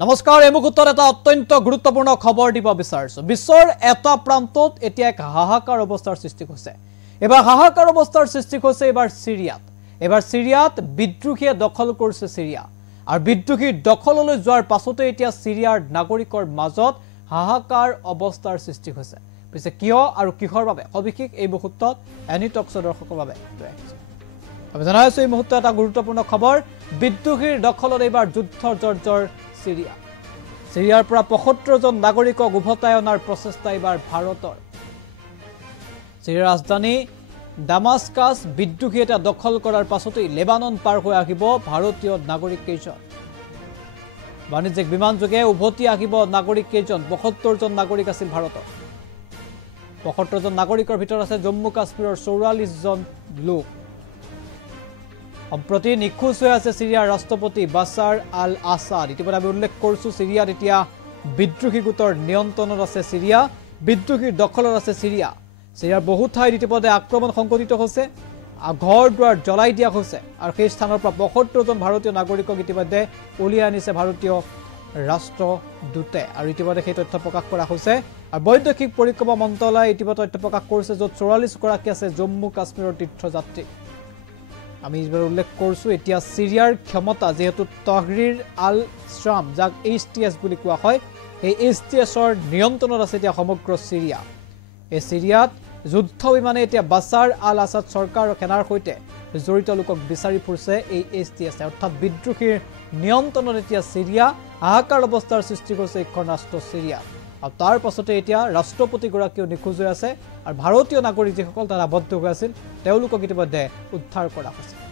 নমস্কাৰ এই মুহূৰ্তত এটা অত্যন্ত গুৰুত্বপূৰ্ণ খবৰ দিব বিচাৰিছো বিশ্বৰ এটা প্ৰান্তত এতিয়া এক হাহাকাৰ অৱস্থাৰ সৃষ্টি হৈছে এবাৰ হাহাকাৰ অৱস্থাৰ সৃষ্টি হৈছে এবাৰ সিৰিয়াত বিদ্ৰোহীয়ে দখল কৰিছে সিৰিয়া আৰু বিদ্ৰোহীৰ দখললৈ যোৱাৰ পাছতে এতিয়া সিৰিয়াৰ নাগৰিকৰ মাজত হাহাকাৰ অৱস্থাৰ সৃষ্টি হৈছে পিছে কিয় আৰু কিহৰ বাবে সবিশেষ এই মুহূৰ্তত এনি টক্সৰ দৰ্শকৰ বাবে লৈ আহিছো আমি জনাইছো এই মুহূৰ্তত এটা গুৰুত্বপূৰ্ণ খবৰ বিদ্ৰোহীৰ দখলত এবাৰ যুদ্ধৰ জৰ্জৰ সিৰিয়াৰ পৰা ৭৫ জন নাগৰিকক উভতাই অনাৰ প্ৰচেষ্টা এবাৰ ভাৰতৰ সিৰিয়াৰ ৰাজধানী দামাস্কাছ বিদ্ৰোহী এটা দখল কৰাৰ পাছতে লেবানন পাৰ হৈ আহিব ভাৰতীয় নাগৰিক কেইজন বাণিজ্যিক বিমান যোগে উভতি আহিব নাগৰিক কেইজন ৭৫ জন নাগৰিক আছিল ভাৰতৰ ৭৫ জন নাগৰিকৰ ভিতৰত আছে জম্মু কাশ্মীৰৰ ৪৪ জন লোক সম্প্ৰতি নিখোজ হৈ আছে সিৰিয়াৰ ৰাষ্ট্ৰপতি বাছাৰ আল আসাদ ইতিমধ্যে আমি উল্লেখ কৰিছো সিৰিয়াত এতিয়া বিদ্ৰোহী গোটৰ নিয়ন্ত্ৰণত আছে সিৰিয়া বিদ্ৰোহীৰ দখলত আছে সিৰিয়াৰ বহু ঠাইত ইতিমধ্যে আক্ৰমণ সংঘটিত হৈছে ঘৰ দুৱাৰ জ্বলাই দিয়া হৈছে আৰু সেই স্থানৰ পৰা ৭৫ জন ভাৰতীয় নাগৰিকক ইতিমধ্যে উলিয়াই আনিছে ভাৰতীয় ৰাষ্ট্ৰদূতে আৰু ইতিমধ্যে সেই তথ্য প্ৰকাশ কৰা হৈছে আৰু বৈদেশিক পৰিক্ৰমা মন্ত্ৰালয়ে ইতিমধ্যে তথ্য প্ৰকাশ কৰিছে য'ত ৪৪ গৰাকী আছে জম্মু কাশ্মীৰৰ তীৰ্থযাত্ৰী আমি উল্লেখ কৰিছো এতিয়া সিৰিয়াৰ ক্ষমতা যেহেতু তহৰিৰ আল শ্ৰাম যাক এইচটিএছ বুলি কোৱা হয় এই এইচটিএছৰ নিয়ন্ত্ৰণত আছে এতিয়া সমগ্ৰ সিৰিয়া এই সিৰিয়াত যুদ্ধ বিমানে এতিয়া বাছাৰ আল আসাদ চৰকাৰ আৰু সেনাৰ সৈতে জড়িত লোকক বিচাৰি ফুৰিছে এই এইচটিএছ অৰ্থাৎ বিদ্ৰোহীৰ নিয়ন্ত্ৰণত এতিয়া সিৰিয়া হাহাকাৰ অৱস্থাৰ সৃষ্টি কৰিছে এইখন ৰাষ্ট্ৰ সিৰিয়া আৰু তাৰ পাছতে এতিয়া ৰাষ্ট্ৰপতিগৰাকীও নিখোজ হৈ আছে আৰু ভাৰতীয় নাগৰিক যিসকল তাত আবদ্ধ হৈ আছিল তেওঁলোকক ইতিমধ্যে উদ্ধাৰ কৰা হৈছে